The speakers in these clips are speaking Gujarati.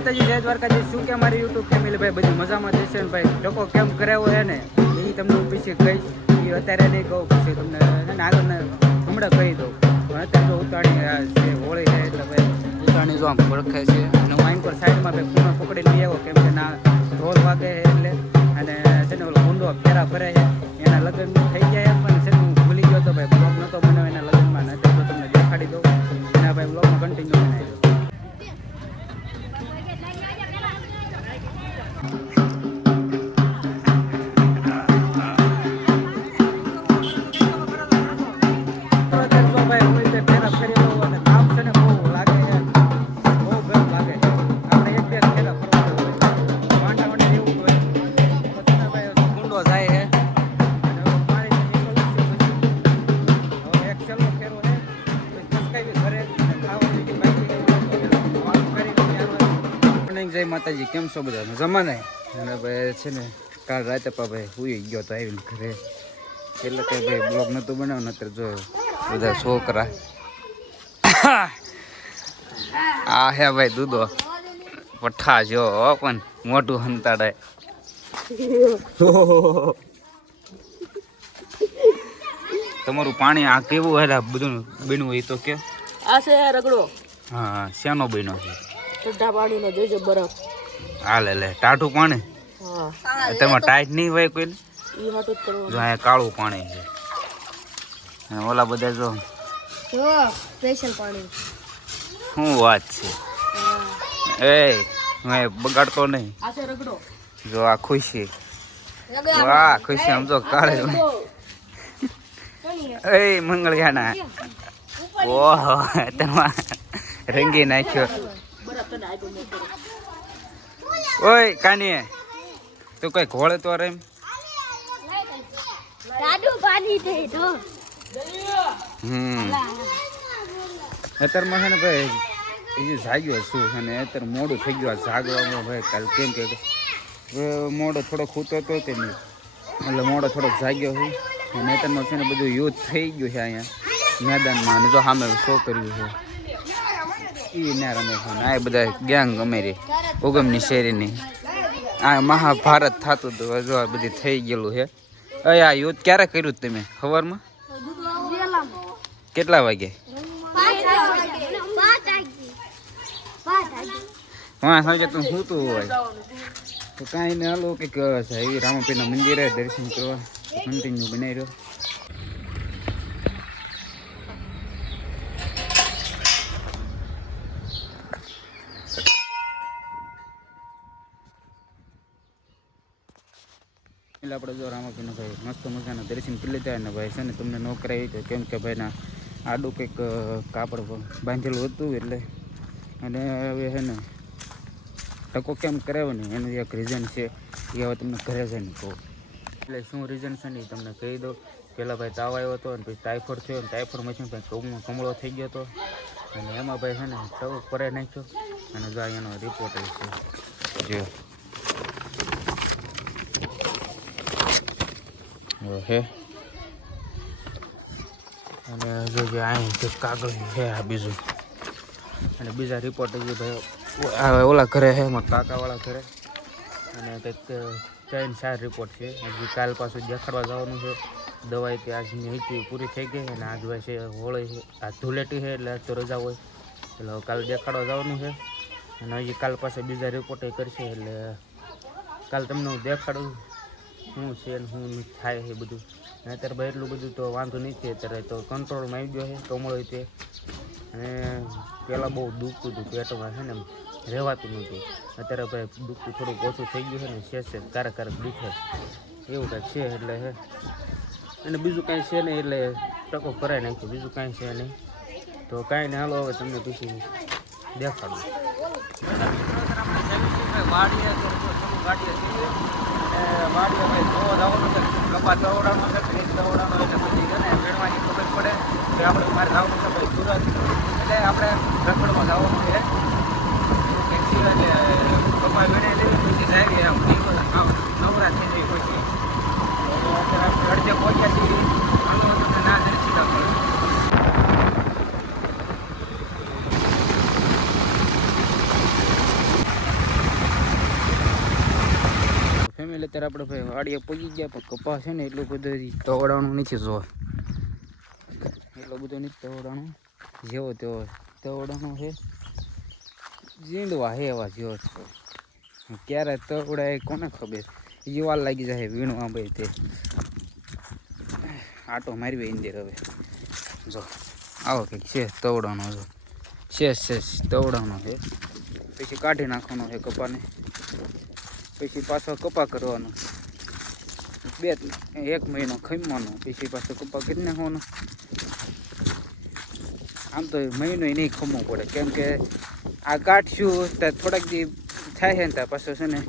માતાજી, જય દ્વારકાજી. શું કે મારી યુટ્યુબ ફેમિલી ભાઈ બધી મજામાં જશે ને ભાઈ. લોકો કેમ કરાવ્યો છે ને એ તમને હું પછી કહીશ. એ અત્યારે નહીં કહું, પછી તમને આગળ હમણાં કહી દઉં. પણ અત્યારે તો ઉતાણી છે, હોળી છે એટલે ભાઈ ઉતાણી જો આમ ઓળખે છે. અને હું આઈન પર સાઈડમાં ભાઈ ખૂણો પકડીને લઈ આવ્યો, કેમ કે ના ઢોલ વાગે છે એટલે. અને છે ને ઓલો ગુંડો ફેરા ફરે છે, એના લગ્ન થઈ જાય પણ છે ને હું ભૂલી ગયો તો ભાઈ બ્લોગ નહોતો બનાવ્યો એના લગ્નમાં. નથી તો તમને દેખાડી દઉં એના ભાઈ બ્લોગમાં કન્ટિન્યુ બનાવી દઉં. જય માતાજી, કેમ છો બધા મજામાં ને? અને ભાઈ છે ને કાલ રાતે પા ભાઈ સુઈ ગયો તો આવીને ઘરે, એટલે કે ભાઈ બ્લોગ નહોતું બનાવ્યું. નતર જોયો બધા છોકરા આ હે ભાઈ દૂધો પઠ્ઠા જો પણ મોટું હંતાડાય. તમારું પાણી આ કેવું હેલા બધું બન્યું એ તો કે આ છે રગડો. હા, શ્યાનો બન્યો છે? ઠંડા પાણીનો જોઈજો બરફ. હાલે લે ટાઢું પાણી. હા, તેમાં ટાઈટ નહીં હોય કોઈ. ઈ હાટું જ કરવાનું. જો અહીંયા કાળું પાણી છે. ઓલા બધા જો સ્પેશિયલ પાણી. શું વાત છે? એ હું બગાડતો નહીં. આ છે રગડો. જો આ ખુશી, વાહ ખુશી આમ તો કાળે. એ મંગળિયાના ઓહો તેમાં રંગી નાખ્યો. ઓય કાની તું કઈ ઘોળે તો રેમ અત્યારમાં છે ને ભાઈ એ જાગ્યો શું છે ને અત્યારે મોડું થઈ ગયું જાગવામાં ભાઈ. કાલ કેમ કે મોડો થોડોક ખૂતો હતો કે નહીં એટલે મોડો થોડોક જાગ્યો છું. અને અત્યારમાં છે ને બધું યુદ્ધ થઈ ગયું છે અહીંયા મેદાનમાં. અને જો સામે છોકરીઓ છે એ ના રમે છે. આ બધા ગેંગ અમેરી ઉગમની શેરીની આ મહાભારત થતું હતું. જો આ બધી થઈ ગયેલું છે. આ યુદ્ધ ક્યારે કર્યું તમે ખબરમાં? કેટલા વાગે? 5 વાગે તું સૂતું હોય તો કાંઈ ને હાલો કંઈક એવી રામાપીરના મંદિરે દર્શન કરવા કન્ટિન્યુ બનાવી રહ્યો. એટલે આપણે જો રામાપીના ભાઈ મસ્ત મજાના દર્શન કરી લીધા. ને ભાઈ છે ને તમને ન કરાવી તો કેમ કે ભાઈના આડું કંઈક કાપડ બાંધેલું હતું એટલે. અને હવે છે ને ટકો કેમ કરાવ્યો ને એનું એક રીઝન છે એ હવે તમને ઘરે જઈને કહું. એટલે શું રીઝન છે ને એ તમને કહી દઉં. પહેલાં ભાઈ તાવ આવ્યો હતો અને પછી ટાઈફોઇડ થયો. અને ટાઈફોઇડમાંથી ભાઈ કમળો થઈ ગયો હતો. અને એમાં ભાઈ છે ને ટકો કરાવી નાખ્યો. અને જો એનો રિપોર્ટ છે જો હે. અને જો જે અહીં કાગળ છે આ બીજું. અને બીજા રિપોર્ટ જે ભાઈ ઓલા ઘરે છે એમાં કાકાવાળા ઘરે. અને કંઈક 3-4 રિપોર્ટ છે. હજી કાલ પાછું દેખાડવા જવાનું છે. દવાઈ તે આજની હતી પૂરી થઈ ગઈ. અને આજ ભાઈ છે હોળી છે, આ ધૂળેટી છે એટલે આજ તો રજા હોય. એટલે કાલ દેખાડવા જવાનું છે. અને હજી કાલ પાસે બીજા રિપોર્ટ કરશે. એટલે કાલ તમને હું દેખાડું શું છે ને શું થાય છે બધું. અત્યારે ભાઈ એટલું બધું તો વાંધો નથી. અત્યારે તો કંટ્રોલમાં આવી ગયો છે કમળો તે. અને પહેલાં બહુ દુખતું હતું પેટમાં છે ને રહેવાતું નહોતું. અત્યારે ભાઈ દુખતું થોડુંક ઓછું થઈ ગયું છે ને છે ક્યારેક દુખે એવું કાંઈક છે એટલે છે. અને બીજું કાંઈ છે નહીં એટલે ટકો કરાવી નાખ્યો. બીજું કાંઈ છે નહીં તો કાંઈ નહીં. હાલો હવે તમને પછી દેખાડું. વાડીએ ભાઈ જોવા જવાનું છે. કપા દવડાવવાનું છે, એક દવડાવવાનું એટલે પછી છે ને વેણવાની ખબર પડે કે આપણે મારે જવાનું છે ભાઈ સુરત. એટલે આપણે રખડમાં જવાનું છે. કપા વેણે લેવી પછી જાય એમ નવરા થઈ જાય પછી. અત્યારે આપણે અડધે પહોંચ્યા છીએ. હાલો તમને ના જઈ સીધા પડે. અત્યારે આપણે ભાઈ વાડીએ પગી ગયા પણ કપાસ છે ને એટલું બધું તવડાનું નથી જોવા, એટલો બધો નથી તવડાનું, જેવો તેવો તવડાનું છે, જીંદવા હે એવા જેવો છે. ક્યારે તવડાય કોને ખબર, એ વાર લાગી જાય વીણવા ભાઈ તે આટો મારવી અંદર. હવે જો આવો કંઈક છે તવડાનો, જો શેષ તવડાનો છે, પછી કાઢી નાખવાનો છે કપાને, પછી પાછો કપા કરવાનો, 1 મહિનો ખમવાનો, પછી પાછો કપા કરી નાખવાનો. આમ તો મહિનો નહીં ખમવું પડે, કેમ કે આ કાઢશું ત્યાં થોડાક દી થાય છે ને ત્યાં પાછું છે ને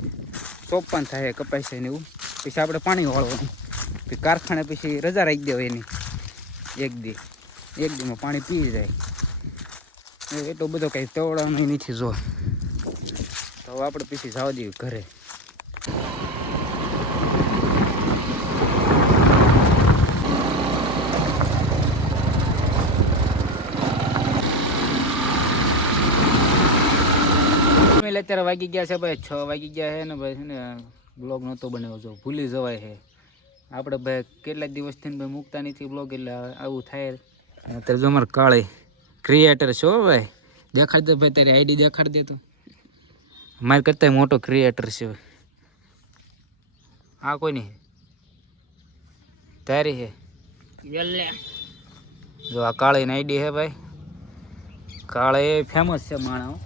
ચોપ્પાન થાય કપાય છે ને એવું, પછી આપણે પાણી વાળવાનું, પછી કારખાને પછી રજા રાખી દેવાય એની, એક દીમાં પાણી પી જાય. એટલો બધો કંઈ તવડાનો નથી જો. તો આપણે પછી જવા દઈએ ઘરે. અત્યારે વાગી ગયા છે ભાઈ 6 વાગી ગયા છે ને ભાઈ છે ને બ્લોગ નહોતો બનાવ્યો, જો ભૂલી જવાય છે આપણે ભાઈ કેટલા દિવસથી ભાઈ મૂકતા નથી બ્લોગ, એટલે આવું થાય. અત્યારે જો અમારે કાળી ક્રિએટર છે હો ભાઈ, દેખાડ દે ભાઈ, તારી આઈડી દેખાડ દે તું, મારે કરતા મોટો ક્રિએટર છે. હા કોઈ નહીં તારી છે, જો આ કાળીની આઈડી છે ભાઈ. કાળે ફેમસ છે માણસ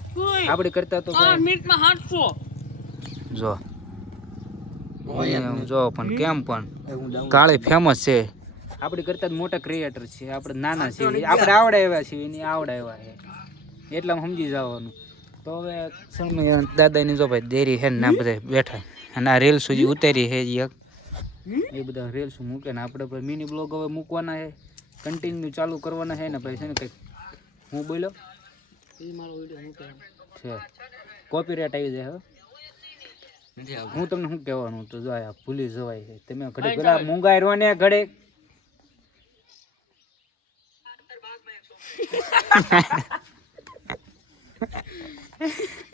આપડી કરતા તો જો જો પણ કેમ પણ કાળી ફેમસ છે, આપડી કરતા મોટા ક્રિએટર છે, આપણે નાના છીએ, આપણે આવડે એવા છીએ, એની આવડે એવા છે, એટલા સમજી જવાનું. તો હવે દાદાની જો ભાઈ દેરી છે ને બધા બેઠા, અને આ રીલ્સ સુધી ઉતારી છે એ બધા રીલ્સ મૂકે ને આપણે ભાઈ મિની બ્લોગ હવે મૂકવાના છે, કન્ટિન્યુ ચાલુ કરવાના છે ને ભાઈ છે ને કંઈક. હું બોલ્યો છે કોપીરાઇટ આવી જાય હવે. હું તમને શું કહેવાનું તો જો આ ભૂલી જવાય છે, તમે ઘડી પેલા મૂંગાઈ રહો ને ઘડે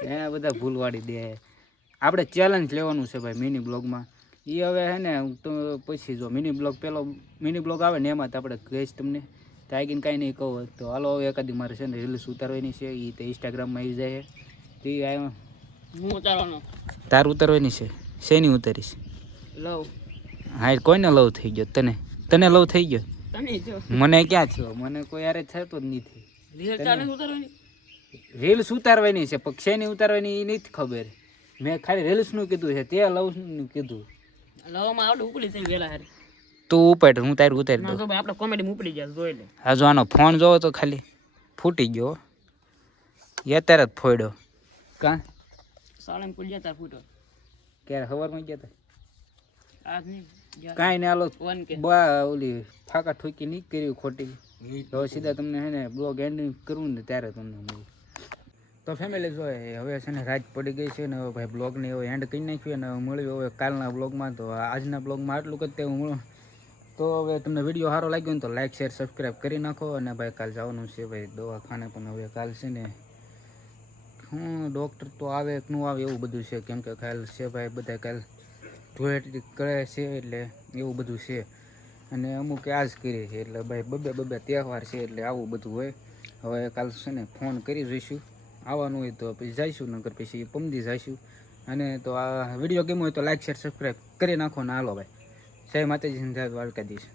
એ બધા ભૂલવાડી દે. આપણે ચેલેન્જ લેવાનું છે ભાઈ મિની બ્લોગમાં, એ હવે હે ને તો પછી જો મિની બ્લોગ પેલો મિની બ્લોગ આવે ને એમાં તો આપણે કહીશ તમને તાગીને કાંઈ નહીં કહું. તો હાલો હવે એકાદી મારે છે ને રીલ્સ ઉતારવાની છે, એ તો ઇન્સ્ટાગ્રામમાં આવી જાય તો એ આવ્યો હું ઉતારવાનો, તાર ઉતારવાની છે શેની ઉતારીશ? લવ. હા કોઈને લવ થઈ ગયો? તને લવ થઈ ગયો? મને ક્યાં થયો? મને કોઈ યારે થતો જ નથી. રીલ્સ ઉતારવાની છે પણ શેની ઉતારવાની એ નથી ખબર, મેં ખાલી રીલ્સનું કીધું છે, તે લવનું કીધું. લવમાં આવડે ઉપડી થઈ ગયેલા હારે તું ઉપાડ, હું તારું ઉતારી દઉં. આપણે કોમેડી ઉપડી જાય જોઈ લે. હા જો આનો ફોન જોવો તો ખાલી ફૂટી ગયો, અત્યારે જ ફોડ્યો. કાં સાળંગ પુલ જતા ફૂટો ક્યારે સવારમાં ગયા હતા આજ નહીં કાંઈ ને હાલો બા ઓલી ફાકા ઠોકી નહીં કરી ખોટી. તો સીધા તમને હે ને બ્લોગ એન્ડિંગ કરવું ને ત્યારે તમને મળ્યું. તો ફેમિલી જોઈએ હવે છે ને રાત પડી ગઈ છે ને હવે ભાઈ બ્લોગને એવો એન્ડ કરી નાખ્યું અને મળ્યું હવે કાલના બ્લોગમાં. તો આજના બ્લોગમાં આટલું જ હું મળું. તો હવે તમને વિડીયો સારો લાગ્યો ને તો લાઈક શેર સબસ્ક્રાઈબ કરી નાખો. અને ભાઈ કાલ જવાનું છે ભાઈ દવાખાને, પણ હવે કાલ છે ને ડૉક્ટર તો આવે કે ન આવે એવું બધું છે, કેમ કે કાલ છે ભાઈ બધા કાલ ધૂળેટી કરે છે એટલે એવું બધું છે, અને અમુક આજ કરીએ છે એટલે ભાઈ બબે તહેવાર છે એટલે આવું બધું હોય. હવે કાલ છે ને ફોન કરી જોઈશું, આવવાનું હોય તો પછી જઈશું, નકર પછી પમદી જઈશું. અને તો આ વિડીયો ગમ્યો હોય તો લાઈક શેર સબસ્ક્રાઈબ કરી નાખો ને હાલો ભાઈ જય માતાજી જય દ્વારકાધીશ.